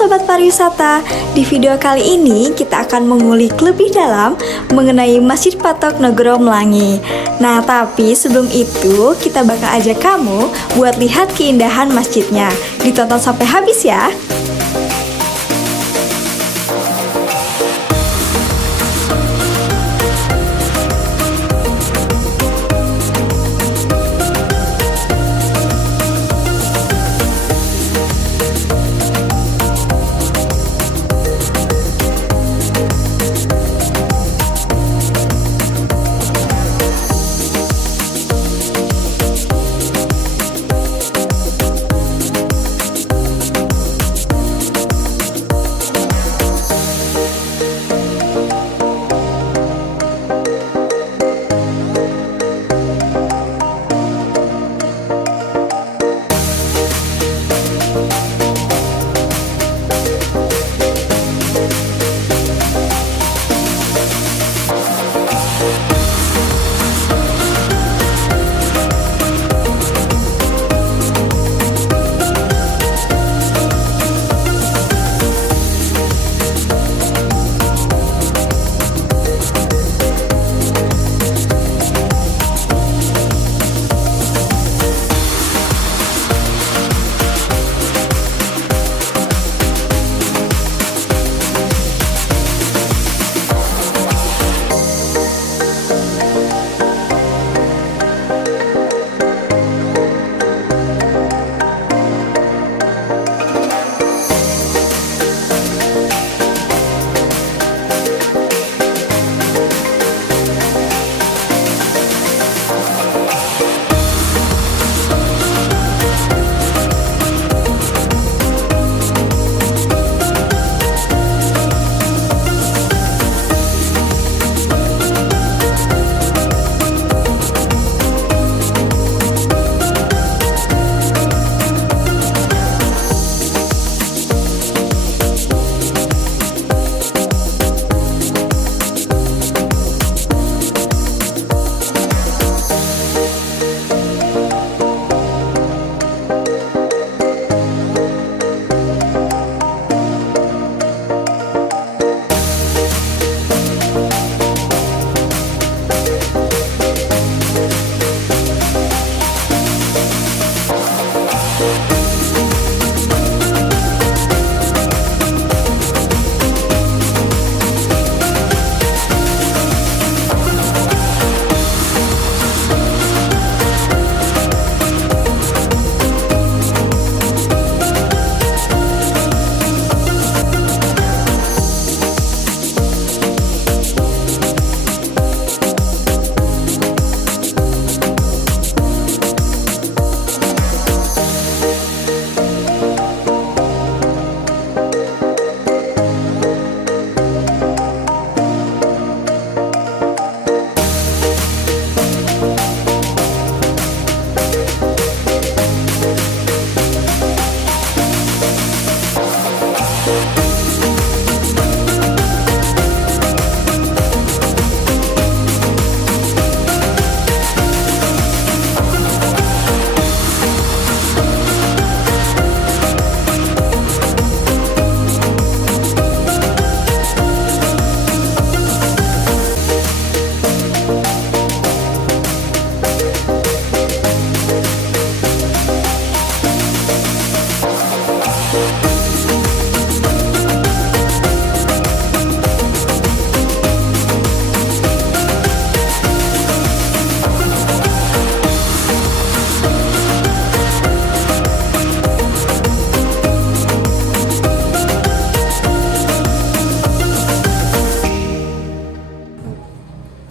Sobat Pariwisata, di video kali ini kita akan mengulik lebih dalam mengenai Masjid Patok Negoro Melangi. Nah, tapi sebelum itu kita bakal ajak kamu buat lihat keindahan masjidnya. Ditonton sampai habis ya.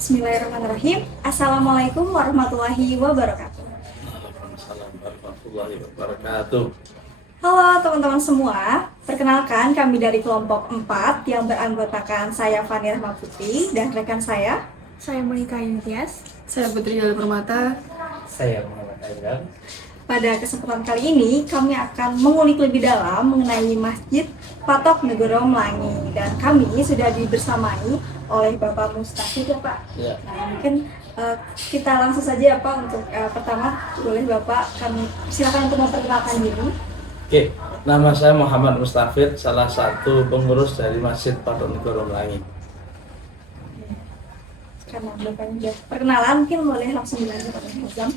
Bismillahirrahmanirrahim. Assalamualaikum warahmatullahi wabarakatuh. Waalaikumsalam warahmatullahi wabarakatuh. Halo teman-teman semua, perkenalkan kami dari kelompok 4 yang beranggotakan saya Fani Rahma Putri dan rekan saya Monika Yuntias. Saya Putri Jalil Permata. Saya Muhammad Aidan. Pada kesempatan kali ini kami akan mengulik lebih dalam mengenai Masjid Patok Negoro Melangi dan kami sudah dibersamai oleh Bapak Mustaqim ya Pak. Ya. Nah, mungkin kita langsung saja ya Pak untuk pertama boleh Bapak kami silakan untuk memperkenalkan diri. Oke, Nama saya Muhammad Mustafid, salah satu pengurus dari Masjid Patok Negoro Melangi. Karena Bapak udah perkenalan, mungkin boleh langsung dilanjut Pak Hazam.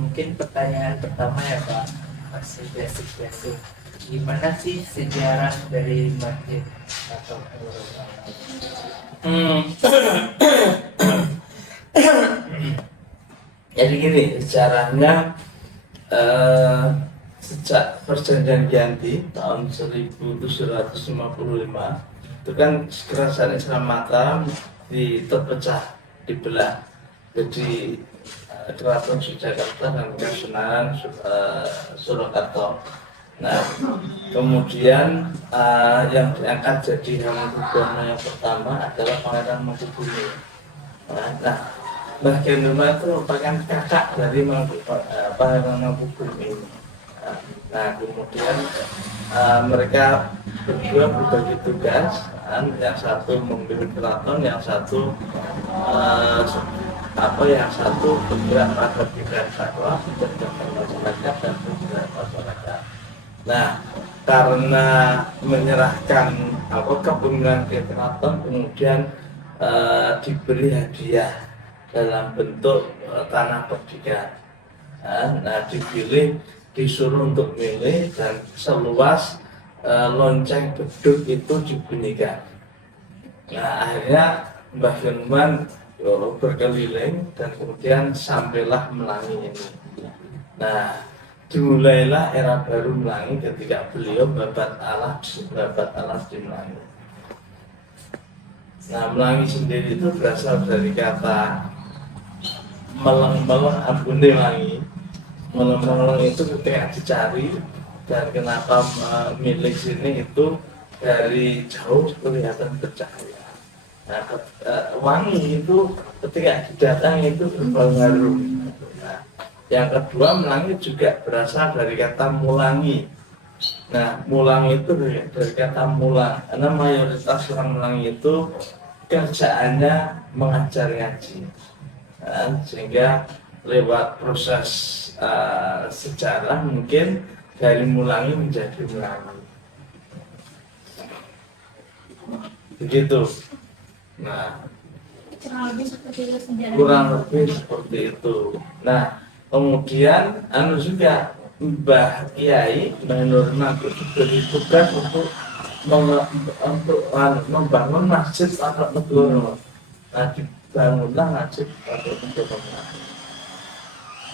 Mungkin pertanyaan pertama ya Pak, masih basic. Gimana sih sejarah dari Masjid Patok Negoro Melangi? Jadi gini, sejarahnya sejak perjanjian Giyanti tahun 1755 itu kan kerajaan Islam Mataram terpecah, dibelah. Jadi Keraton Yogyakarta dan Kasunanan Surakarta. Nah, kemudian yang diangkat jadi Hamengkubuwono yang pertama adalah Pangeran Mangkubumi. Nah, Mbah Genuma itu merupakan kakak dari Pangeran Mangkubumi. Nah, kemudian mereka berdua berbagi tugas. Yang satu memimpin keraton, yang satu bergerak pada bidang dakwah, menceritakan masyarakat dan bergerak masyarakat. Nah, karena menyerahkan kepemimpinan ke keraton, kemudian diberi hadiah dalam bentuk tanah perdikan. Nah, disuruh untuk milih dan seluas lonceng beduk itu dibunyikan. Nah, akhirnya Mbah Genuman berkeliling dan kemudian sampailah Melangi ini. Nah, dimulailah era baru Melangi ketika beliau babat alas di Melangi. Nah, Melangi sendiri itu berasal dari kata meleng-meleng ambune wangi. Meleng-meleng itu ketika dicari, dan kenapa milik sini itu dari jauh kelihatan bercahaya. Nah, wangi itu ketika didatangi itu berbau harum. Nah, yang kedua, Melangi juga berasal dari kata mulangi. Nah, mulangi itu dari kata mulang, karena mayoritas orang Melangi itu kerjaannya mengajar ngaji. Nah, sehingga lewat proses sejarah mungkin dari Mulangi menjadi Melangi. Begitu. Nah, kurang lebih seperti itu. Nah, kemudian juga Mbah Kiai Mbah Nur Magud diberi tugas untuk membangun Masjid Patok Negoro. Nah, dibangunlah Masjid Patok Negoro.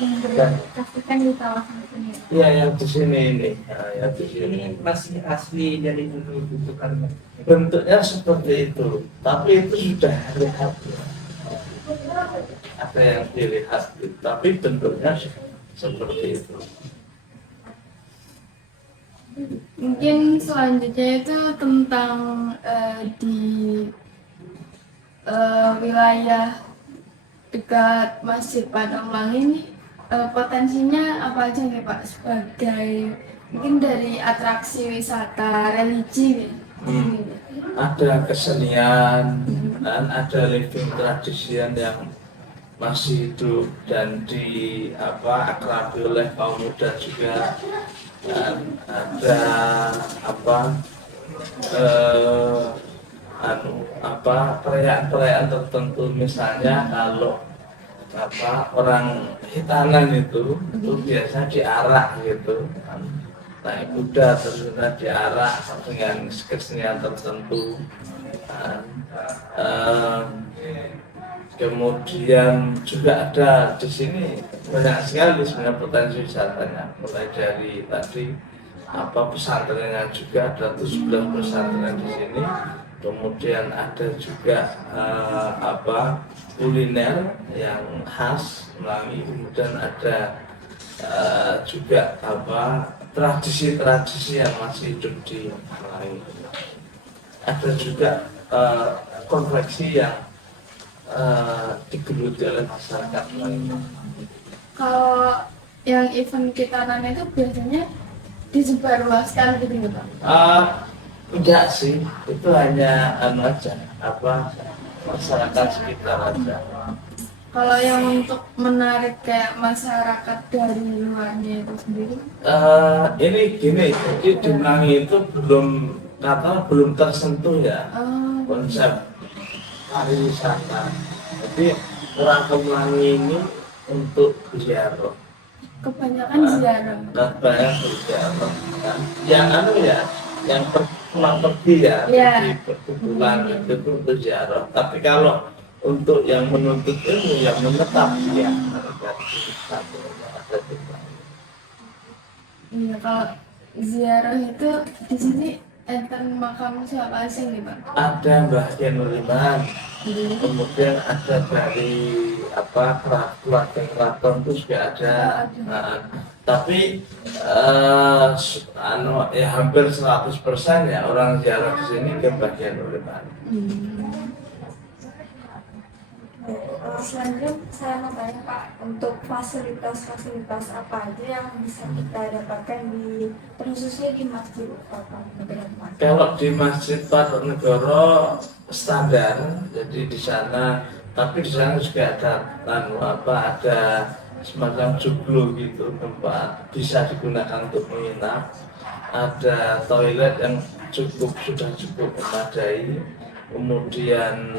Yang dikasihkan di kawasan sini. Iya, yang di sini ini. Nah, yang di sini. Ini masih asli dari dulu bentukannya. Bentuknya seperti itu, tapi itu sudah rehab. Ada yang dilihat, tapi bentuknya seperti itu. Mungkin selanjutnya itu tentang di wilayah dekat Masjid Patok Melangi ini, potensinya apa aja nih Pak, sebagai mungkin dari atraksi wisata religi gitu. Ada kesenian dan ada living tradition yang masih hidup dan akrabi oleh kaum muda juga. Dan ada perayaan-perayaan tertentu, misalnya kalau orang Hitanan itu biasa diarak gitu, naik kuda terus diarak dengan kesenian tertentu. Kemudian juga ada di sini banyak sekali sebenarnya potensi wisatanya, mulai dari tadi pesantrennya juga ada 11 pesantren di sini. Kemudian ada juga kuliner yang khas Melangi. Kemudian ada juga tradisi-tradisi yang masih hidup di Melangi. Ada juga konveksi yang digeluti oleh masyarakat Melangi. Kalau yang event Kitanan itu biasanya disebarluaskan gitu Pak? Enggak sih, itu hanya masyarakat sekitar aja. Kalau yang untuk menarik kayak masyarakat dari luarnya itu sendiri? Ini gini, jadi di Melangi itu belum tersentuh ya Oh, konsep pariwisata. Jadi orang ke Melangi ini untuk ziarah, kebanyakan ziarah. banyak berziarah. Nah, yang yang pulang pergi ya, Iya. pergi pulang itu untuk ziarah. Tapi kalau untuk yang menuntut ilmu, yang menetap ya mereka di satu ada di Melangi. Iya, kalau ziarah itu di sini enten makam siapa sih nih Pak? Ada Mbah Kenuliman, kemudian ada dari keluarga keraton itu juga ada. ada. Nah, tapi ya hampir 100% ya orang ziarah ke sini ke Mbah Kenuliman. Selanjutnya saya mau tanya Pak, untuk fasilitas-fasilitas apa aja yang bisa kita dapatkan di khususnya di Masjid Patok Negoro? Kalau di Masjid Patok Negoro standar, jadi di sana, tapi di sana juga ada semacam joglo gitu, tempat bisa digunakan untuk menginap. Ada toilet yang sudah cukup memadai. Kemudian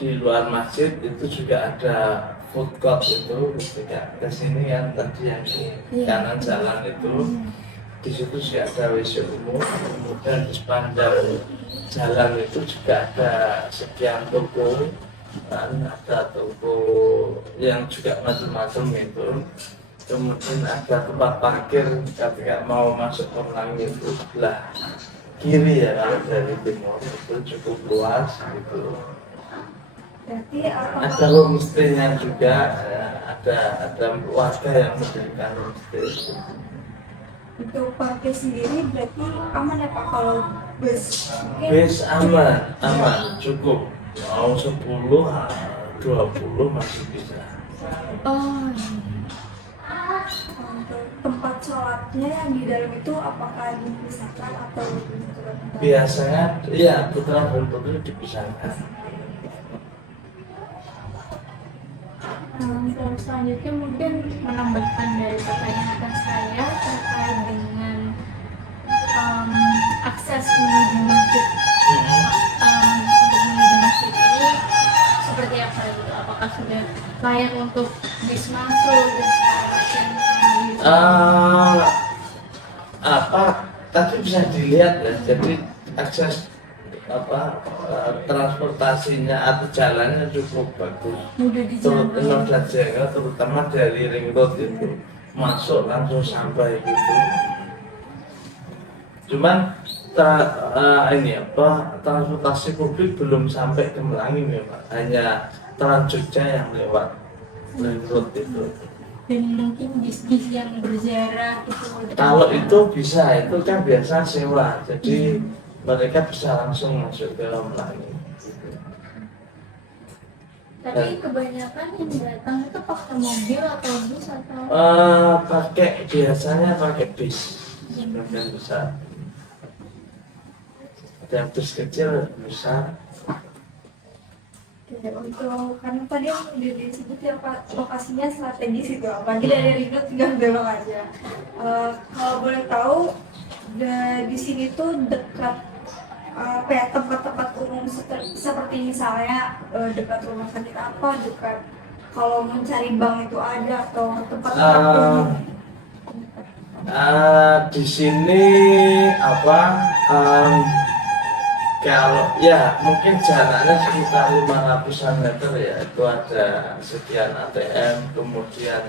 di luar masjid itu juga ada food court itu ketika ke sini kan tadi yang di kanan jalan itu di situ juga ada WC umum, kemudian di sepanjang jalan itu juga ada sekian toko, dan ada toko yang juga macam-macam itu. Kemudian ada tempat parkir ketika mau masuk ke Melangi itu sebelah kiri ya, kalau dari timur itu cukup luas gitu. Berarti Ada homestay-nya juga, ya, ada warga yang mendirikan homestay. untuk parkir sendiri berarti aman ya Pak kalau bus? Bis aman, cukup. Mau 10, 20 masih bisa. Oh, Untuk tempat sholatnya yang di dalam itu apakah dipisahkan atau Biasanya iya putra dan putri dipisahkan. Terus selanjutnya mungkin menambahkan dari pertanyaan saya terkait dengan akses menuju masjid. Untuk menuju masjid ini seperti apa gitu? Apakah sudah layak untuk bis masuk dan segala macam? Eh, Tadi bisa dilihat ya, jadi akses transportasinya atau jalannya cukup bagus, Mudah dijangkau. terutama dari ring road itu masuk langsung sampai gitu. Cuman transportasi publik belum sampai ke Melangi memang, hanya Trans Jogja yang lewat ring road itu. Dan mungkin bis-bis yang berziarah gitu. Kalau itu bisa, itu kan biasa sewa, jadi mereka bisa langsung masuk ke Melangi. Tapi kebanyakan yang datang itu pakai mobil atau bus atau Biasanya pakai bis, yang besar. Ada yang bis kecil, besar. Ya, untuk karena tadi yang udah disebut ya Pak, lokasinya strategis itu, apalagi dari Ringo tinggal belok aja. Kalau boleh tahu, di sini tuh dekat tempat-tempat umum seperti misalnya dekat rumah sakit apa, dekat kalau mencari bank itu ada atau tempat-tempat umum. Di sini kalau ya mungkin jaraknya sekitar 500-an meter ya, itu ada sekian ATM, kemudian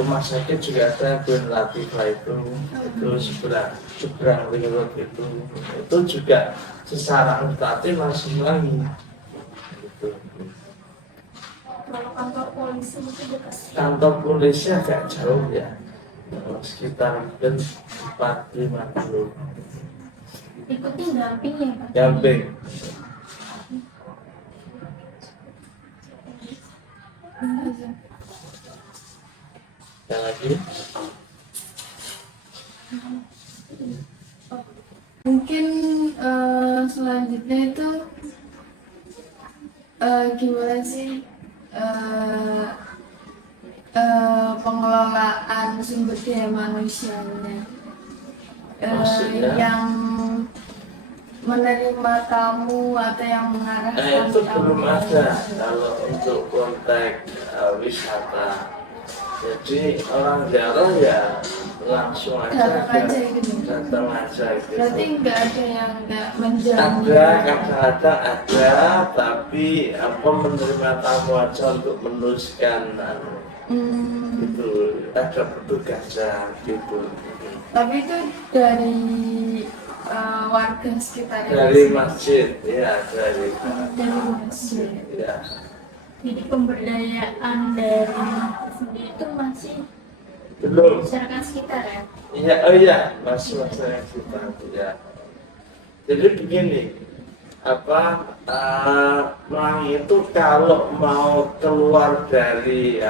rumah sakit juga ada, Queen Latifah itu seberang ring road itu juga secara administratif masih Melangi gitu. Kalau kantor polisi itu dekat. Kantor polisi agak jauh ya, sekitar mungkin 4-5 kilo. ikutin damping ya Pak? Gamping. Yang lagi? mungkin selanjutnya itu gimana sih eh, pengelolaan sumber daya manusianya? Maksudnya? Yang menerima tamu atau yang mengarahkan Itu tamu. belum ada kalau untuk konteks wisata. Jadi orang ziarah ya langsung aja Datang aja gitu. datang aja gitu. Berarti nggak ada yang nggak menjamu. Ada, kadang-kadang ada, tapi apa menerima tamu aja untuk meneruskan itu ada petugasnya gitu. Tapi itu dari warga sekitar Dari masjid, ya dari masjid. ya. Jadi pemberdayaan dari masjid sendiri itu masih Belum. masyarakat sekitar ya. Iya, oh iya, masih masalah kita ya. Jadi begini, Melangi itu kalau mau keluar dari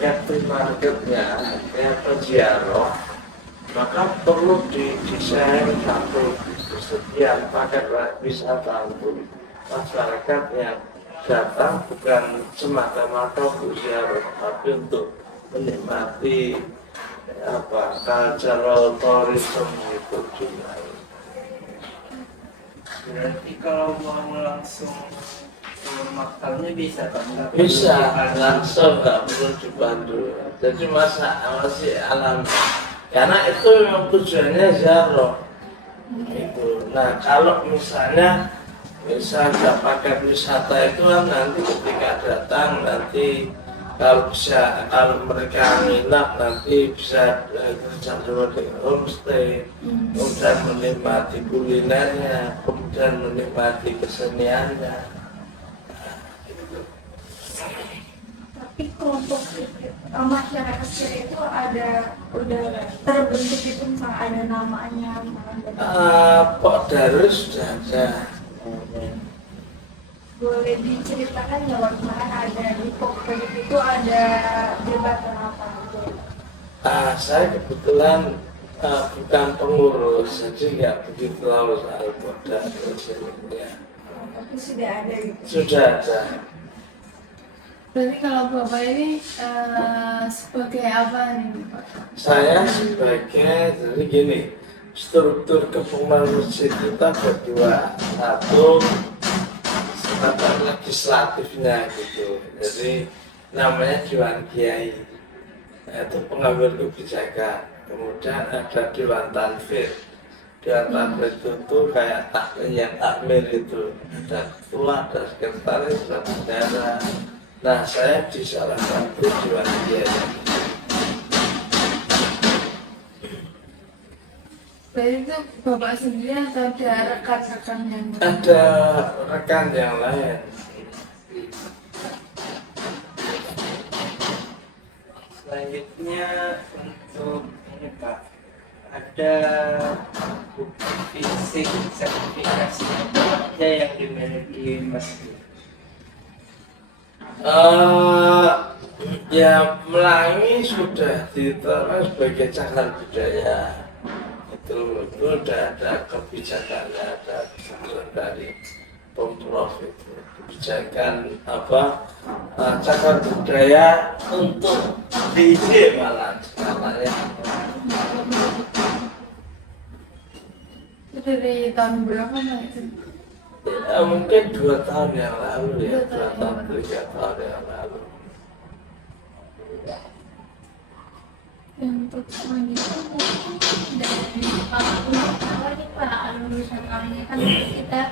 captain marketnya, atau ziarah, maka perlu didesain satu setiap paket wisata untuk masyarakat yang datang bukan semata-mata untuk ziarah, tapi untuk menikmati cultural tourism itu juga. Berarti kalau mau langsung ke makamnya bisa kan? Bisa langsung, nggak perlu dibantu. Jadi masih alam, karena itu memang tujuannya ziarah. Itu. Nah kalau misalnya paket wisata itu kan nanti ketika datang nanti kalau mereka nginap nanti bisa kerja dulu di homestay, kemudian menikmati kulinernya, kemudian menikmati keseniannya. Tapi kelompok masyarakat kecil itu udah terbentuk itu misalnya ada namanya, Pak Darus sudah ada. boleh diceritakan nggak waktu kemarin ada di Pokped itu ada jabatan apa gitu? Saya kebetulan bukan pengurus, jadi nggak begitu tahu soal Pak Darus ya. Tapi sudah ada gitu. Sudah ada. Berarti kalau Bapak ini sebagai apa nih, Pak? Saya sebagai, jadi gini, struktur kepengurusan masjid kita ada dua. Satu semacam legislatifnya gitu, jadi namanya Dewan Kiai, itu pengambil kebijakan. Kemudian ada Dewan Tanfir. Dewan Tanfir itu kayak takmir itu, ada ketua, ada sekretaris, ada bendara. Nah saya di salah satu Dewan Kiai. Berarti itu Bapak sendiri atau ada rekan-rekan yang Ada rekan yang lain. Selanjutnya untuk ini Pak, ada bukti fisik sertifikasi aja yang dimiliki masjid. Ya Melangi sudah diterima sebagai cagar budaya. Itu udah ada kebijakannya, ada kebijakan dari Pemprov itu kebijakan cagar budaya untuk DJ malah namanya. itu dari tahun berapa Pak itu? Ya, mungkin 2 tahun yang lalu ya, 2 tahun 3 tahun yang lalu. Untuk selanjutnya mungkin dari awal nih Pak, lulusan kali ini kan kita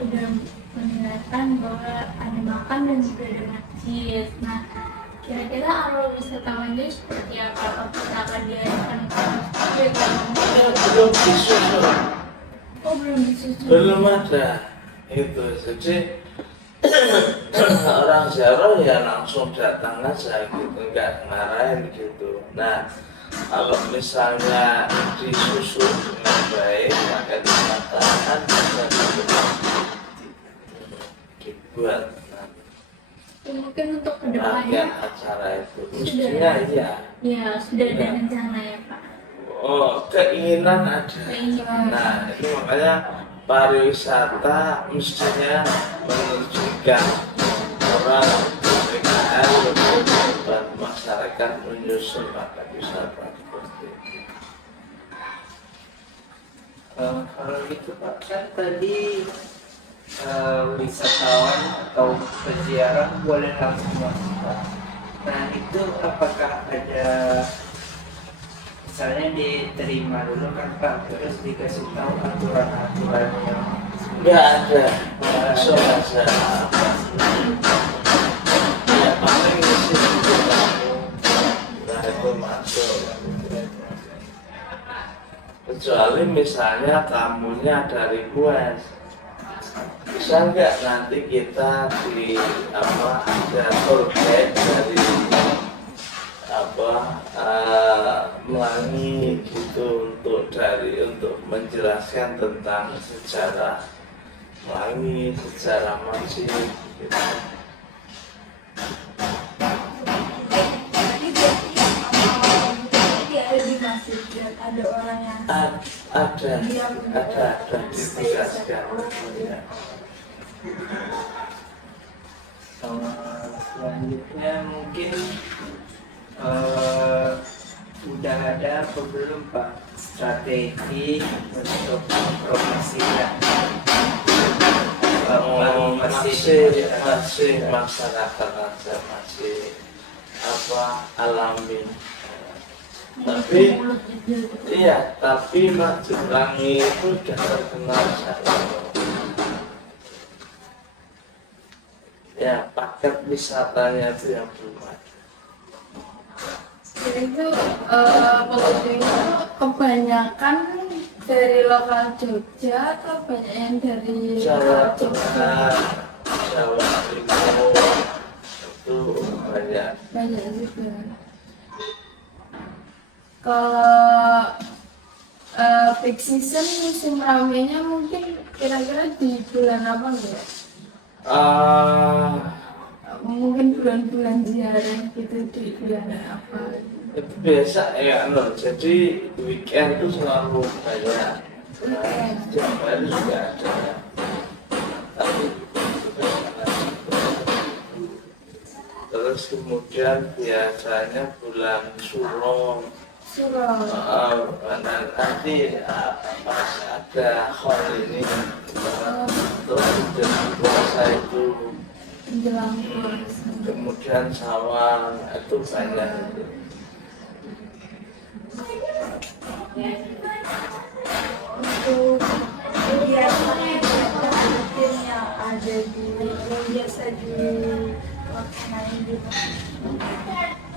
udah menjelaskan bahwa ada makan dan juga ada masjid. Nah, kira-kira alur wisatawan ini seperti apa? Apakah dia akan ke masjid Ya, belum disusun. Oh, belum disusun. Belum ada itu, jadi orang ziarah ya langsung datang aja gitu, nggak ngarahin gitu. Nah kalau misalnya disusun dengan baik pakai wisata kan bisa dibuat Mungkin untuk rangkaian kedepannya acara itu mestinya iya. ya sudah ada rencana ya Pak. Keinginan ada. Keinginan. Nah itu makanya pariwisata mestinya menunjukkan orang PKL dan masyarakat menyusun paket wisata seperti itu. Kalau gitu Pak, kan tadi wisatawan atau peziarah boleh langsung masuk Pak. Nah itu apakah ada, misalnya diterima dulu kan Pak, terus dikasih tahu aturan-aturan yang Nggak ada, langsung aja. Ya paling di sini tamu, nah itu masuk. Kecuali misalnya tamunya ada request, bisa nggak nanti kita di ada tour guide dari Melangi gitu untuk menjelaskan tentang sejarah Melangi, sejarah masjid gitu. Ada orang yang Ada ditugaskan. Ya. selanjutnya mungkin udah ada apa belum Pak strategi untuk mempromosikan masih masyarakat aja masih alami. Tapi iya, tapi Masjid Langi itu sudah terkenal ya, paket wisatanya itu yang belum ada. Jadi itu pengunjungnya kebanyakan dari lokal Jogja atau banyak yang dari Jawa luar Jogja? Tengah, Jawa Timur itu banyak. Banyak juga. Kalau peak season musim ramenya mungkin kira-kira di bulan apa enggak? Mungkin bulan-bulan ziarah gitu di bulan apa? Itu biasa ya, jadi weekend itu selalu banyak. Setiap hari juga ada. Tapi terus kemudian biasanya bulan Suro. Nanti pas ada hall ini terus menjelang puasa itu, Menjelang puasa. kemudian sawang itu banyak itu. untuk kegiatan yang ada di yang biasa dilaksanain di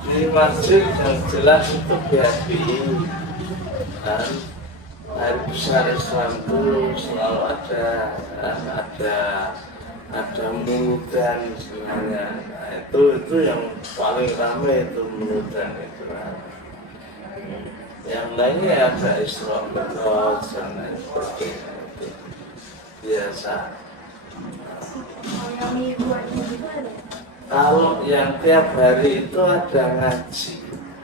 Di masjid yang jelas itu BSBI dan hari besar Islam itu selalu ada muludan sebenarnya. Nah, itu yang paling ramai itu muludan itu. Yang lainnya ada Isra Mi'raj dan lain sebagainya itu biasa. yang mingguannya juga ada. Kalau yang tiap hari itu ada ngaji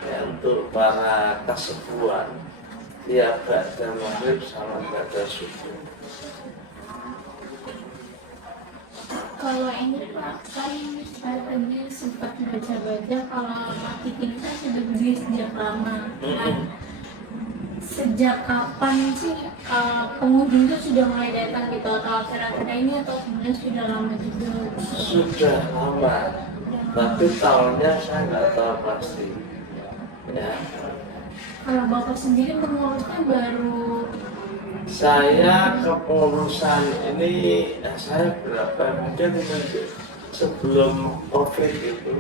ya, untuk para kasepuan tiap ba'da maghrib sama ba'da subuh. Kalau ini Pak, kan saya tadi sempat baca-baca kalau mati ini kan sudah berdiri sejak lama. Nah, sejak kapan sih pengunjung itu sudah mulai datang gitu atau akhir-akhir ini atau sebenarnya sudah lama juga? Sudah lama, tapi tahunnya saya nggak tahu pasti. Ya, Kalau Bapak sendiri mengurusnya baru saya kepengurusan ini saya berapa mungkin sebelum COVID itu.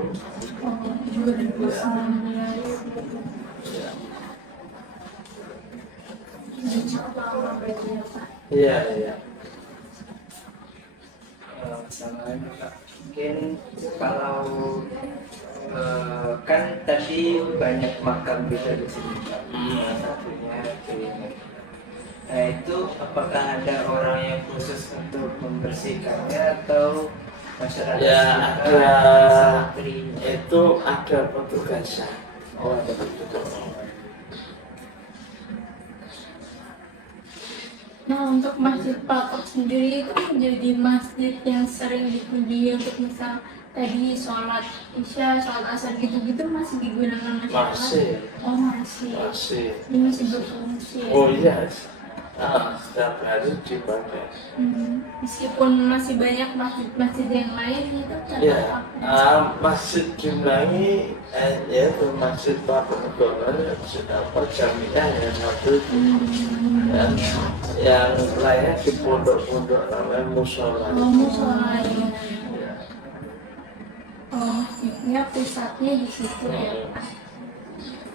2019. Ya. Lama berarti ya Pak. Iya, iya. sama Pak. Mungkin kalau kan tadi banyak makam bisa di sini Pak. Salah satunya ini. Nah itu apakah ada orang yang khusus untuk membersihkannya atau masyarakat Ya sekitar, ada, santri? itu ada petugasnya. Oh ada petugas. Nah, untuk Masjid Patok sendiri itu menjadi masjid yang sering dikunjungi untuk misal tadi sholat isya, sholat asar gitu-gitu masih digunakan masyarakat. Masih. Oh masih. Masih. Ini masih berfungsi. Ya? Oh iya, setiap hari dipakai. Meskipun masih banyak masjid-masjid yang lain itu tetap Ya, masjid Jumlangi yaitu Masjid Patok Negoro apa jamiah yang satu dan yang lainnya di pondok-pondok namanya musola. Oh, musola ya. Ya. Oh, masjidnya pusatnya di situ ya.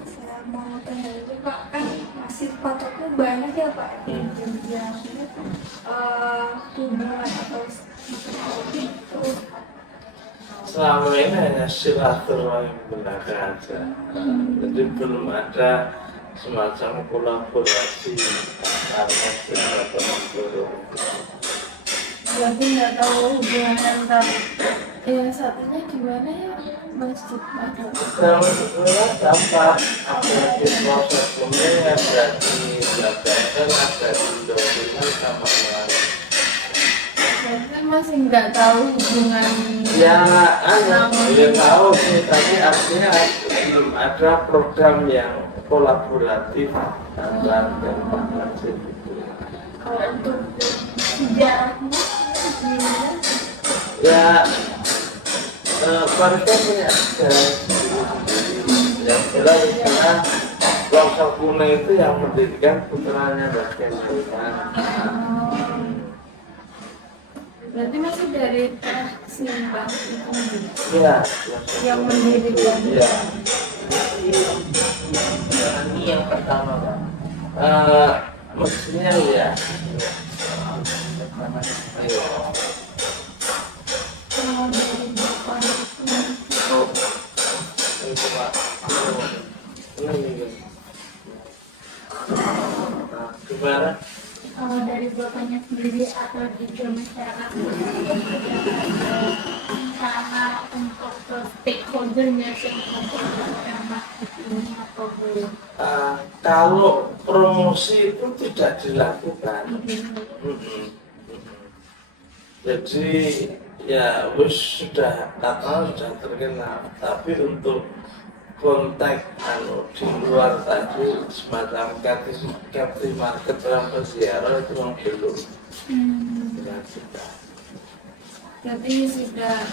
Saya mau tanya dulu Pak, kan Masjid Patok itu banyak ya Pak di Jogja. Hubungan atau itu Selama ini hanya silaturahim belaka aja, jadi belum ada semacam kolaborasi antara Masjid Patok Negoro. Berarti nggak tahu hubungan antara yang satunya gimana ya Masjid Patok. Kalau sekolah dapat ada di proses ini ada di Jakarta, ada di Indonesia sama lain. Berarti masih nggak tahu hubungan. Ya, boleh tahu sih, tapi artinya belum ada program yang kolaboratif antara kedua masjid itu. Kalau untuk sejarahnya gimana? Ya, mereka punya sejarah sendiri. Yang jelas karena Wangsa Kuno itu yang mendirikan putranya Raden Sultan. Berarti masih dari Simbang itu Iya, yang mendirikan. Iya. Ini yang pertama Pak. Mestinya ya. Ayo. Kalau dari Bapak Oh, ini cuma ini. Nah, gimana? kalau dari Bapaknya sendiri atau juga masyarakat cara untuk ke stakeholdernya yang untuk masjid ini atau belum? Kalau promosi itu tidak dilakukan. Jadi ya sudah terkenal, tapi untuk kontak di luar tadi semacam captive market atau ziarah itu memang belum. Berarti sudah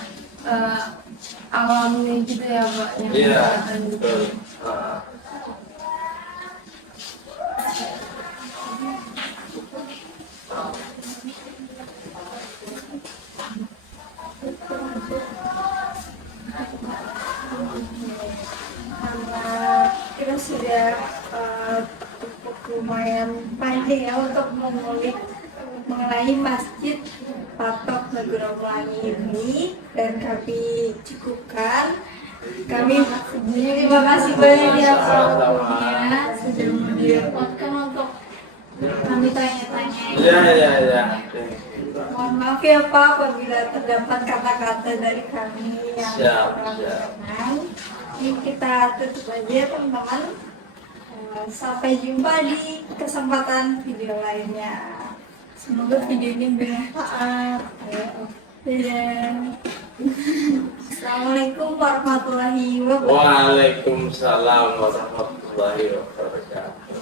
awamnya gitu ya Pak yang Iya, kelihatan gitu. betul. kita sudah cukup lumayan panjang ya untuk mengulik mengenai Masjid Patok Negoro Melangi ini, dan kami cukupkan. Kami terima kasih banyak ya Pak Ya, sudah direpotkan untuk kami tanya-tanya. Ya. Mohon maaf ya Pak apabila terdapat kata-kata dari kami yang Siap, kurang siap. berkenan. Ini kita tutup aja teman-teman. Sampai jumpa di kesempatan video lainnya. Semoga video ini bermanfaat. Dadah. Assalamualaikum warahmatullahi wabarakatuh. Waalaikumsalam warahmatullahi wabarakatuh.